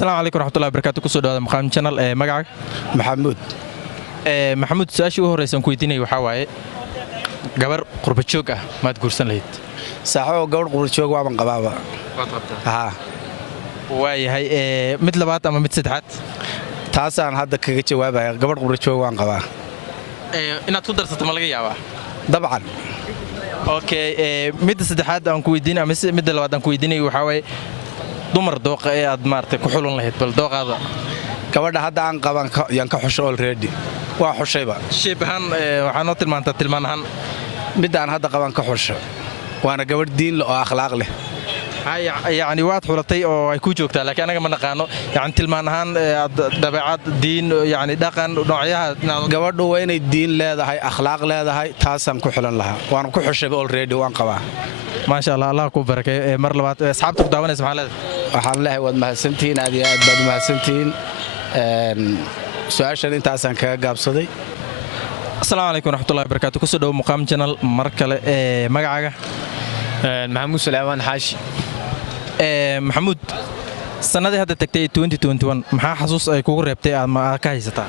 السلام عليكم ورحمة الله وبركاته كسو دواada مقام channel magacaaga maxamuud su'aashii ugu horeysan ku weydiinay waxa waaye gabar qurba joog ah maad guursan lahayd saaxo gabar qurba joog waan qabaaba waad qabtaa waayahay mid labaad ama mid saddexaad taasaan hadda kaga jawaabaya gabar qurba joog waan qabaa inaad ku darsato ma laga yaabaa dabcan okay mid saddexaad aan ku weydiinay ama mid labaad aan ku weydiinay waxa waaye dumar dooqa ee aad maartay ku xulan lahayd bal dooqaada gabadha hadda aan qaban yaan ka xusho already waa xushayba sheebahan waxa noo tilmaanahan mid aan hadda qaban ka xusho waana gabadh diin leh oo akhlaaq leh يعني waad xulatay oo ay ku joogtaa laakiin anaga ma naqaano yani tilmaanahan dabeecad diin yani dhaqan noocyaha gabadhu waa inay diin leedahay akhlaaq leedahay taasaan ku xulan lahaa waan ku xushayba already waan qabaa ما شاء الله الله ku barakeeyo mar labaad asxaabta ku daawanaysa maxaa leedahay waxaan leeyahay waad mahadsantihiin aad iyo aad baad mahadsantihiin su'aashan intaasaan kaga gaabsaday السلام عليكم ورحمة الله وبركاته كسو دو مقام channel mar kale magacaaga maxamuud Suleymaan Xaashi maxamuud sanadii hadda tagtay 2021 maxaa xasuus ay kugu reebtay ama ka haysataa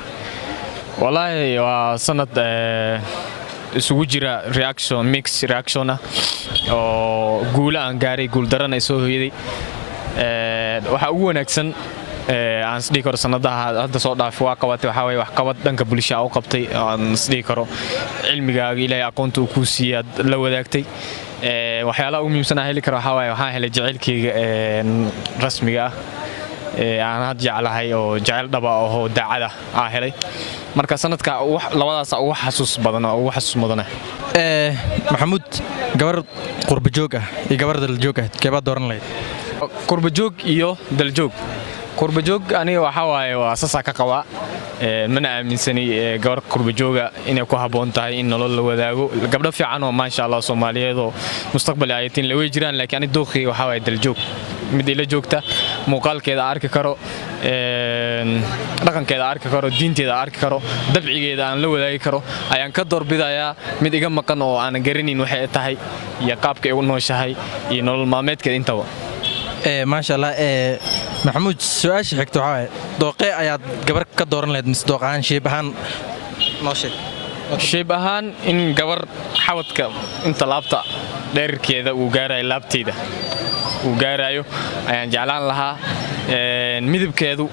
wallaahi waa sanad isugu jira mix reaction oo guul aan gaaray guul daran ay soo hooyaday waxa ugu wanaagsan aan isdhihi karo sanadaha hadda soo dhaafay waa qabatay waxa way wax qabad dhanka bulshada u qabtay aan isdhihi karo cilmigaaga ilaahay aqoonta uu ku siiyay la wadaagtay waxyaalaha ugu muhiimsan aan heli karo waxa way waxaan helay jacaylkayga rasmiga ah aan had jeclahay oo jacayl dhaba oo daacada aan helay marka sanadka labadaas ugu xasuus badan oo ugu xasuus mudana maxamuud gabar qurba joog ah iyo gabar dal joog ah keeba dooran lahayd qurba joog iyo dal joog qurba joog aniga waxa waaye waa asasa ka qaba mana aaminsani gabar qurba jooga inay ku haboon tahay in nolol la wadaago gabdho fiican oo maasha Allah Soomaaliyeed oo mustaqbal ay tiin la way jiraan laakiin ani dooqi waxa waaye dal joog mid ila joogta muuqaalkeeda arki karo dhaqankeeda arki karo diinteeda arki karo dabcigeeda aan la wadaagi karo ayaan ka doorbidayaa mid iga maqan oo aan garanin waxay tahay iyo qaabka ay u nooshahay iyo nolol maalmeedkeeda intaba ما شاء الله محمود سؤال حكتو عاي دوقي ayaad gabar ka dooran lahayd mis dooqaan sheebahan nooshe sheebahan in gabar xawadka inta laabta dheerkeeda uu gaaray laabteeda uu gaarayo ayaan jeclaan lahaa midabkeedu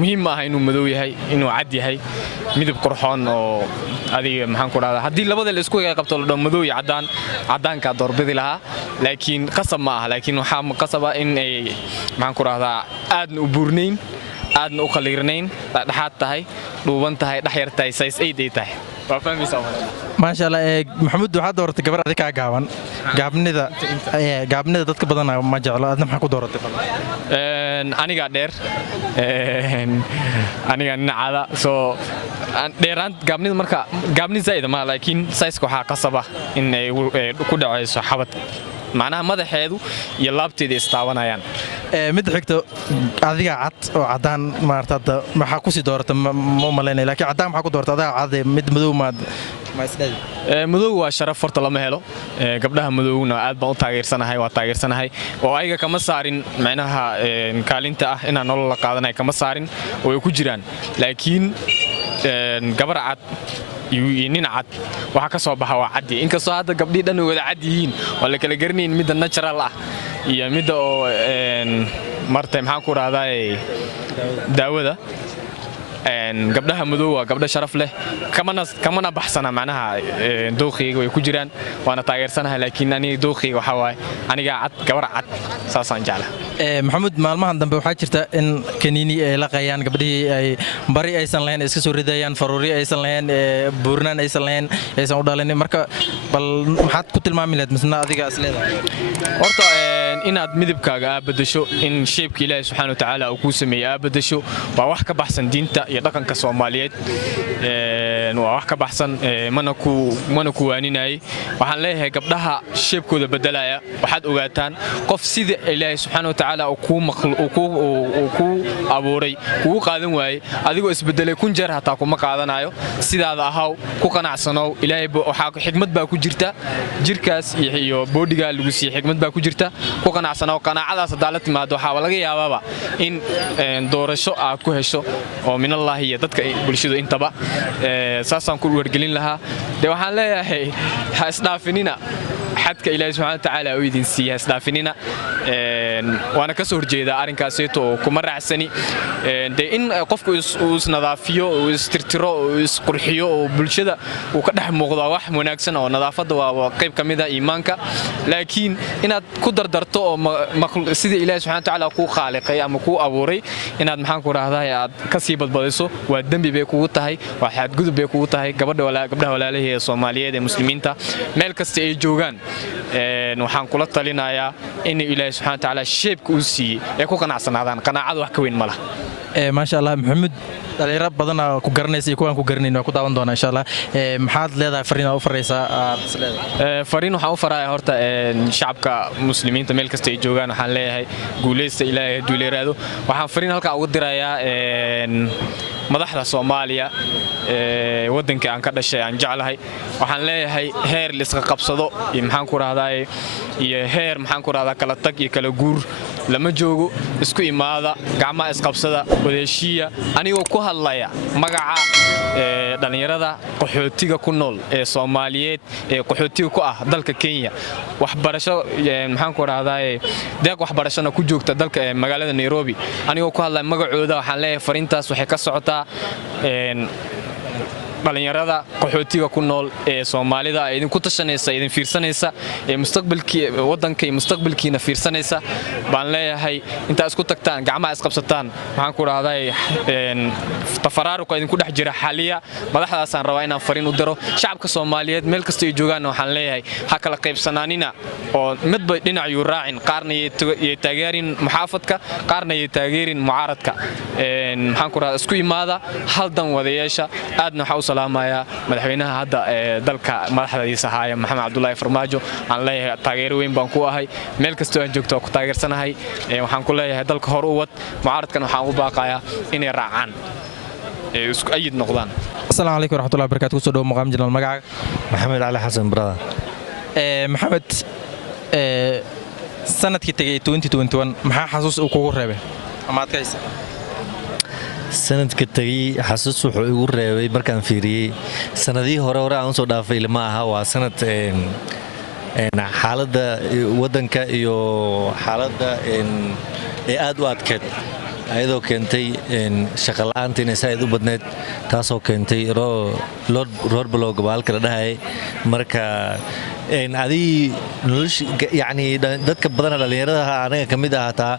muhiim ah inuu madow yahay inuu cad yahay midab qurxoon oo adiga maxaan ku raada hadii labada la isku qabto la madow iyo cadaanka doorbidi lahaa laakiin qasab ma aha laakiin waxa qasaba in ay maxaan ku raada aad u buurnayn aadna u qaliirnayn dhaxaad tahay dhuuban tahay dhaxyar tahay size 8 ay tahay waa fahmaysaa ما شاء الله محمود waxaad dooratay gabar adiga ka gaaban gaabnida dadka badan ma jeclo adna maxaa ku dooratay aniga dheer aniga nacada soo dheeraan gaabnida marka gaabnida zaid ma laakiin size waxa qasaba in ay ku dhacayso xabad macnaha madaxeedu iyo laabteeda istaabanayaan mid xigto adiga cad oo cadaan maartada maxaa ku sii dooratay ma maleynay laakiin cadaan maxaa ku dooratay adiga cad mid madow ma isdhay madow waa sharaf horta lama helo gabdhaha madowna aad baan u taageersanahay oo ayaga kama saarin macnaha kaalinta ah inaan nolol la qaadanay kama saarin oo ay ku jiraan laakiin gabar cad iyo nin cad waxa ka soo baxa waa cad inkastoo hadda gabdhii dhan wada cad yihiin oo la kala garanayn mid natural ah iyo mid oo martay maxaan ku raahdaa daawada gabdhaha madow waa gabdho sharaf leh kamana baxsana macnaha dooqiga way ku jiraan waana taageersanahay laakiin aniga dooqiga waxa waaye aniga cad gabar cad saasaan jeclahay maxamuud maalmahan dambe waxaa jirta in kaniini ay la qayaan gabdhihii ay bari aysan lahayn iska soo ridayaan faruuri aysan lahayn buurnaan aysan lahayn aysan u dhalin marka bal maxaad ku tilmaami lahayd misna adiga is leedahay horta inaad midabkaaga bedesho in shape-ka Ilaahay subhanahu wa ta'ala uu ku sameeyay bedesho waa wax ka baxsan diinta iyo dhaqanka Soomaaliyeed waa wax ka baxsan mana ku waaninayay waxaan leeyahay gabdhaha sheebkooda bedelaya waxaad ogaataan qof sida ilaahay subxaanahu wa tacaala uu ku abuuray kugu qaadan waayey adigoo isbedelay kun jeer hataa kuma qaadanayo sidaada ahaw ku qanacsanow ilaahay waxaa xigmad baa ku jirta jirkaas iyo boodhigaa lagu siiyey xigmad baa ku jirta ku qanacsanow qanaacadaas haddaa la timaado waxaa laga yaabaaba in doorasho aad ku hesho oo minallaahi iyo dadka bulshadu intaba saasaan ku wargelin lahaa dee waxaan leeyahay ha isdhaafinina xadka ilaahay subxaana wa tacaala uu idin siiya ha isdhaafinina waana ka soo horjeedaa arrinkaaseeto oo kuma raacsani dee in qofku uu isnadaafiyo uu istirtiro uu isqurxiyo oo bulshada uu ka dhex muuqdo wax wanaagsan oo nadaafadda waa qayb ka mid ah iimaanka laakiin inaad ku dardarto oo sida ilaahay subxaana wa tacaala kuu khaaliqay ama kuu abuuray inaad maxaan ku rahdaa aad ka sii badbadiso waa dembi bay kugu tahay waa xadgudub bay kugu tahay gabdhaha walaalahii ee Soomaaliyeed ee muslimiinta meel kasta ay joogaan waxaan kula talinayaa in ilaahay subxaana wa tacaala sheebka uu siiyey ee ku qanacsanaadaan qanaacada wax ka weyn ma laha maasha Allah maxamed dhalinyaro badan ku garanaysa iyo kuwaan ku garanayn waa ku daawan doonaa insha Allah maxaad leedahay fariin u faraysaa aad isleedahay fariin waxaan u farayaa horta shacabka muslimiinta meel kasta ay joogaan waxaan leeyahay guuleysta ilaahay duuleeraado waxaan fariin halka ugu dirayaa madaxda Soomaaliya wadanka aan ka dhashay aan jeclahay waxaan leeyahay heer la iska qabsado iyo maxaan ku raahdaa iyo heer maxaan ku raahdaa kala tag iyo kala guur lama joogo isku imaada gacmaha isqabsada wadaashiya anigoo ku hadlaya magaca dhalinyarada qaxootiga ku nool ee Soomaaliyeed ee qaxootiga ku ah dalka Kenya waxbarasho maxaan ku raahdaa deeq waxbarashana ku joogta dalka magaalada Nairobi anigoo ku hadlaya magacooda waxaan leeyahay fariintaas waxay ka socotaa dhalinyarada qaxootiga ku nool ee Soomaalida ay idinku tashanaysa idin fiirsanaysa ee mustaqbalkii wadanka iyo mustaqbalkiina fiirsanaysa baan leeyahay inta isku tagtaan gacmaha isqabsataan waxaan ku raahday tafaraaruq idinku dhex jira xaliya madaxdaasaan rabaa inaan fariin u diro shacabka Soomaaliyeed meel kasta ay joogaan waxaan leeyahay ha kala qaybsanaanina oo midba dhinac yu raacin qaarna ay taageerin muxaafadka qaarna ay taageerin mucaaradka maxaan ku raahdaa isku imaada hal dan wadayeesha aadna waxa salaamaya madaxweynaha hadda dalka madaxdiisa haaya Maxamed Cabdullaahi Farmaajo aan leeyahay taageero weyn baan ku ahay meel kasta oo aan joogto ku taageersanahay waxaan ku leeyahay dalka hor u wad mucaaradkan waxaan u baaqayaa inay raacaan isku ayid noqdaan assalaamu calaykum waraxmatullaahi wabarakaatuh ku soo dhaw maqaam jirnal magacaaga maxamed cali xasan brada maxamed sanadkii tagay 2021 maxaa xasuus uu kugu reebay ama aad ka haysaa sanadka tagay xasuus wuxuu igu reebay markaan fiiriyey sanadihii hore aan soo dhaafay ilma aha waa sanad xaaladda wadanka iyo xaaladda ee aad u adkeed ayadoo keentay shaqo la'aanta inay saaid u badneed taasoo keentay roorbaloo gabaalka la dhahayay marka adii yani dadka badana dhallinyaradaha anaga ka mid ahataa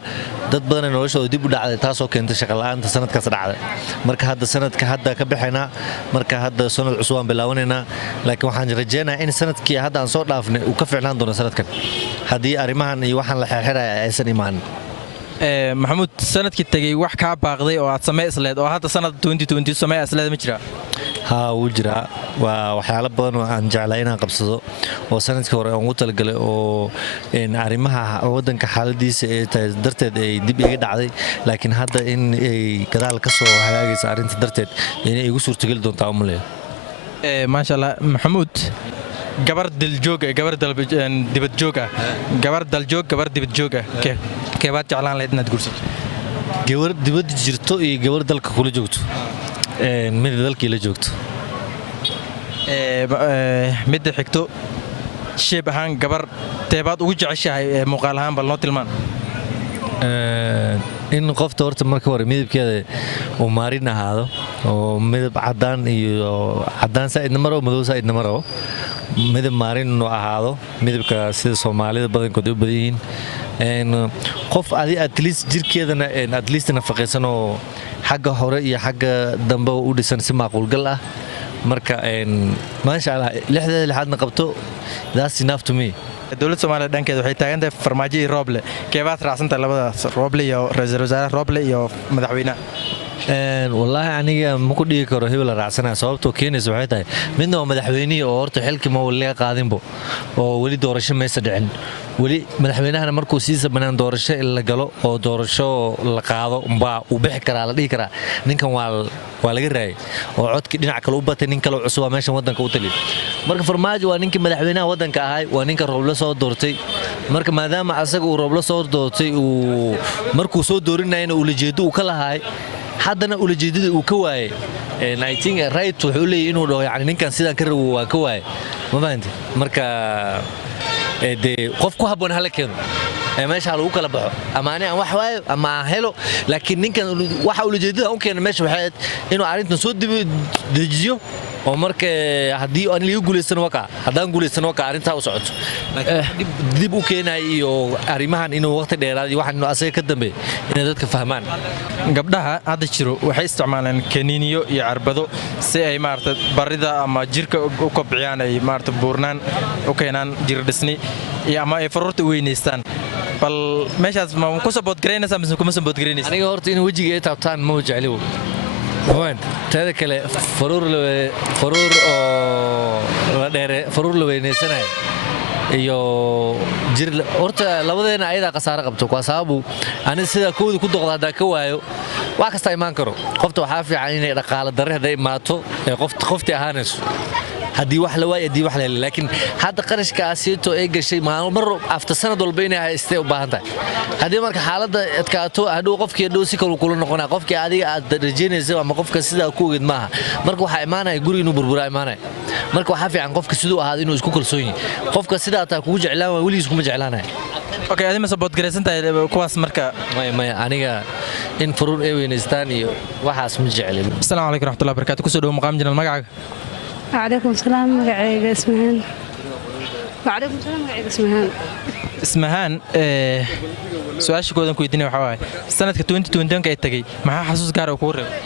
dad badana noloshooda dib u dhacday taasoo keentay shaqola'aanta sanadkaas dhacday marka hadda sanadka hadda ka baxaynaa marka hadda sanad cusub aan bilaawanaynaa laakiin waxaan rajaynayaa in sanadkii hadda aan soo dhaafnay uu ka fiicnaan doono sanadkan haddii arrimahan iyo waxaan la xeerxiraya aysan imaanin maxamuud sanadkii tagay wax kaa baaqday oo aad samee isleed oo hadda sanad 2020 samee isleed ma jiraa haa wuu jiraa waa waxyaalo badan oo aan jeclaa inaan qabsado oo sanadkii hore aan ugu talagalay oo arrimaha wadanka xaaladiisa ee tahay darteed ay dib iga dhacday laakiin hadda in ay gadaal ka soo hagaagaysa arrinta darteed inay igu suurtageli doontaa umaleeyo maasha Allah maxamuud gabar daljoog gabar dibad joog ah gabar daljoog gabar dibad joog ah keebaad jeclaan lahayd inaad gursato gabar dibad jirto iyo gabar dalka kula joogto mid dalkii la joogto midda xigto sheeb ahaan gabar teebaad ugu jeceshahay muuqaal ahaan bal noo tilmaan in qofta horta marka hore midabkeeda uu maarin ahaado oo midab cadaan iyo cadaan saaidna maro madow saaidna maro midab maarin inuu ahaado midabka sida Soomaalida badankood u badan yihiin qof atleast jirkeedana atleast nafaqaysan oo xagga hore iyo xagga dambe u dhisan si macquulgal ah marka maasha Allah lixdeeda lixaadna qabto that's enough to me dowladda Soomaaliya dhankeeda waxay taagan tahay farmaajo iyo Roble keebaad raacsantahay labadaas Roble iyo ra'iisul wasaare Roble iyo madaxweynaha wallaahi aniga ma ku dhigi karo hebel raacsanaa sababtoo keenaysa waxay tahay midna waa madaxweynihii oo horta xilkii ma laga qaadinbo oo weli doorasho maysa dhicin weli madaxweynahana markuu siisa banaan doorasho in la galo oo doorasho la qaado umbaa uu bixi karaa la dhihi karaa ninkan waa laga raayay oo codkii dhinac kale u batay nin kale cusub waa meeshan waddanka u taliya marka farmaajo waa ninkii madaxweynaha waddanka ahay waa ninka roobla soo doortay marka maadaama asaga uu roobla soo doortay uu markuu soo doorinayana ulajeedo uu ka lahaay haddana ulajeedada uu ka waayay right wuxuu leeyahay inuu dhaho yani ninkan sidaan ka rabo waa ka waayay ma fahanti marka dee qof ku habboon hala keeno meesha lagu kala baxo ama ani aan wax waayo ama aan helo laakiin ninkan waxa ulajeedada u keena meesha waxay inuu arrintan soo dejiyo oo marka haddii aan liiga guulaysan waka haddaan guulaysan waka arrintaa u socoto dib u keenay iyo arrimahan inuu waqti dheeraad iyo waxaan asaga ka dambeey inay dadka fahmaan gabdhaha hadda jiro waxay isticmaalaan kaniiniyo iyo carbado si ay maarata barida ama jirka u kobciyaan ay maarata buurnaan u keenaan jir dhisni iyo ama ay faruurta u weynaystaan bal meeshaas ma ku sabood garaynaysaa mise kuma sabood garaynaysaa aniga horta in wajiga ay taabtaan ma jeceliyo teeda kale faruur la weynaysanayo iyo jir horta labadeena ayadaa khasaaro qabto waa sababu ani sida kooda ku doqda haddaan ka waayo wax kasta imaan karo qofta waxaa fiican inay dhaqaalo darre hadday imaato ee qoftii ahaanayso haddii wax la waayo haddii wax la helo laakiin hadda qarashka asiito ay gashay mar after sanad walba inay haystay u baahan tahay haddii marka xaaladda adkaato hadhow qofkii hadhow si kale kula noqonaa qofkii adiga aad rajaynaysa ama qofka sidaa ku ogeed maaha marka waxaa imaanaya guri inuu burburaa imaanaya marka waxaa fiican qofka siduu ahaado inuu isku kalsoon yahay qofka sidaa taa kugu jeclaan waa weligiis kuma jeclaanaya okay adima sabood garaysan tahay kuwaas marka maya aniga in faruur ay weynaystaan iyo waxaas ma jeclin assalaamu calaykum raxmatullahi barakaatu kusoo dhawo maqaam jinal magacaaga وعليكم السلام مقعيق اسمهان وعليكم السلام مقعيق اسمهان ismahaan su-aasha koodan ku weydiinaya waxaa waaye sanadka 2021 ay tagay maxaa xasuus gaar ah kugu reebay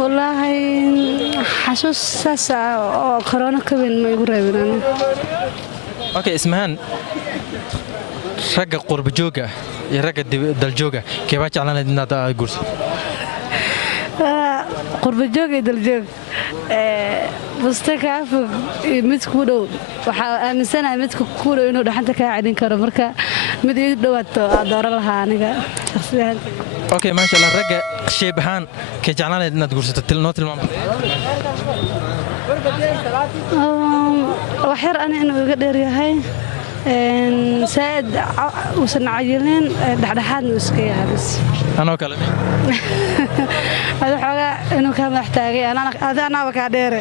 والله حسوس ساسا oo corona ka weyn ma igu reebin okay ismahaan ragga qurba jooga iyo ragga dal jooga keebaa jeclaan inaad guurso qurba joog iyo dal joog busta kaa fog mid ku dhow waxaa aaminsanahay midka ku dhow inuu dhaxanta kaa celin karo marka mid ii dhowaato aad dooran lahaa aniga shakhsiyan okay maasha allah ragga sheeb ahaan kee jeclaan inaad guursato noo tilmaam wax yar ani inuu iga dheer yahay سائد وصلنا عجلين دحدحات نسكي بس أنا وكلامي هذا حاجة إنه كان محتاج أنا وكادير